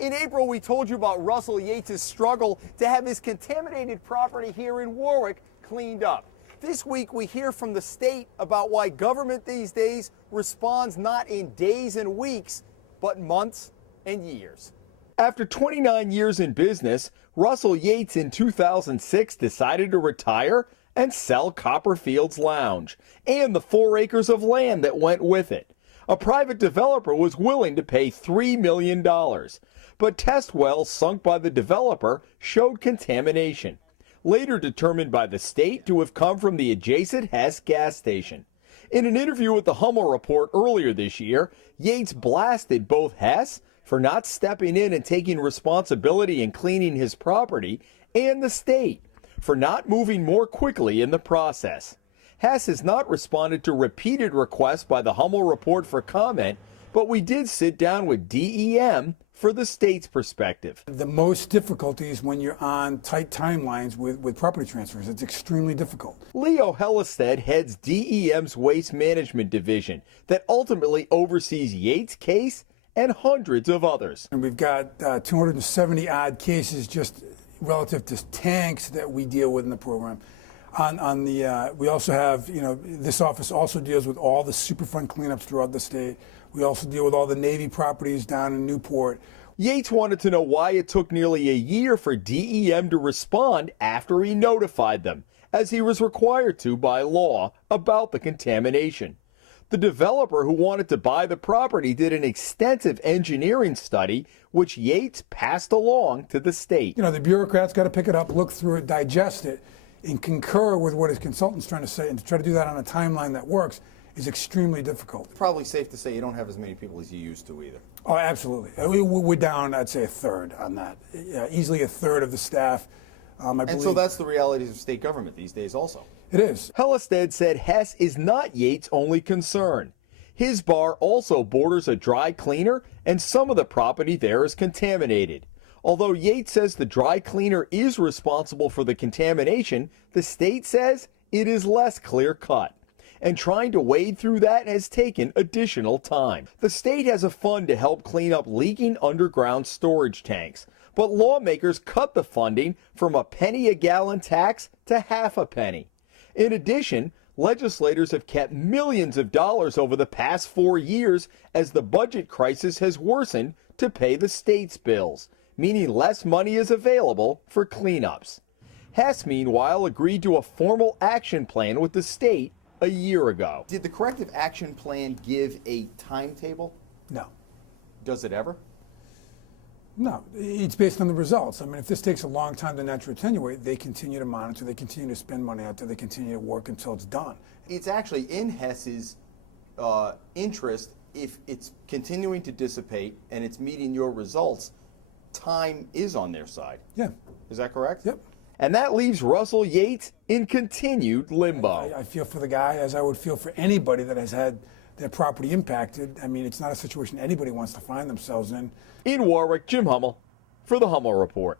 In April, we told you about Russell Yates' struggle to have his contaminated property here in Warwick cleaned up. This week, we hear from the state about why government these days responds not in days and weeks, but months and years. After 29 years in business, Russell Yates in 2006 decided to retire and sell Copperfield's Lounge and the 4 acres of land that went with it. A private developer was willing to pay $3 million, but test wells sunk by the developer showed contamination, later determined by the state to have come from the adjacent Hess gas station. In an interview with the Hummel Report earlier this year, Yates blasted both Hess for not stepping in and taking responsibility in cleaning his property, and the state for not moving more quickly in the process. Hess has not responded to repeated requests by the Hummel Report for comment, but we did sit down with DEM for the state's perspective. The most difficulty is when you're on tight timelines with property transfers. It's extremely difficult. Leo Hellestead heads DEM's Waste Management Division that ultimately oversees Yates' case and hundreds of others. And we've got 270 odd cases just relative to tanks that we deal with in the program. We also have, this office also deals with all the Superfund cleanups throughout the state. We also deal with all the Navy properties down in Newport. Yates wanted to know why it took nearly a year for DEM to respond after he notified them, as he was required to by law, about the contamination. The developer who wanted to buy the property did an extensive engineering study, which Yates passed along to the state. The bureaucrats got to pick it up, look through it, digest it, and concur with what his consultant's trying to say, and to try to do that on a timeline that works is extremely difficult. Probably safe to say you don't have as many people as you used to either. Oh, absolutely. We're down, I'd say, a third on that. Easily a third of the staff. And so that's the realities of state government these days also. It is. Hellestead said Hess is not Yates' only concern. His bar also borders a dry cleaner, and some of the property there is contaminated. Although Yates says the dry cleaner is responsible for the contamination, the state says it is less clear-cut. And trying to wade through that has taken additional time. The state has a fund to help clean up leaking underground storage tanks, but lawmakers cut the funding from a penny a gallon tax to half a penny. In addition, legislators have kept millions of dollars over the past 4 years as the budget crisis has worsened to pay the state's bills, meaning less money is available for cleanups. Hess, meanwhile, agreed to a formal action plan with the state a year ago. Did the corrective action plan give a timetable? No. Does it ever? No. It's based on the results. I mean, if this takes a long time to naturally attenuate, they continue to monitor, they continue to spend money out there, they continue to work until it's done. It's actually in Hess's interest, if it's continuing to dissipate and it's meeting your results, time is on their side. Yeah. Is that correct? Yep. And that leaves Russell Yates in continued limbo. I feel for the guy as I would feel for anybody that has had their property impacted. I mean, it's not a situation anybody wants to find themselves in. In Warwick, Jim Hummel for the Hummel Report.